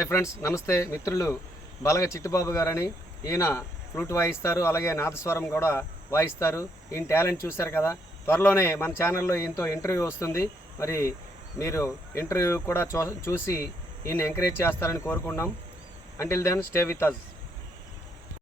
Hi friends, నమస్తే మిత్రులు. బలగ చిట్టుబాబు గారని ఈయన ఫ్లూట్ వాయిస్తారు, అలాగే నాదస్వరం కూడా వాయిస్తారు. ఈయన టాలెంట్ చూశారు కదా. త్వరలోనే మన ఛానల్లో ఈయనతో ఇంటర్వ్యూ వస్తుంది. మరి మీరు ఇంటర్వ్యూ కూడా చూసి ఈయన ఎంకరేజ్ చేస్తారని కోరుకున్నాం. Until then stay with us.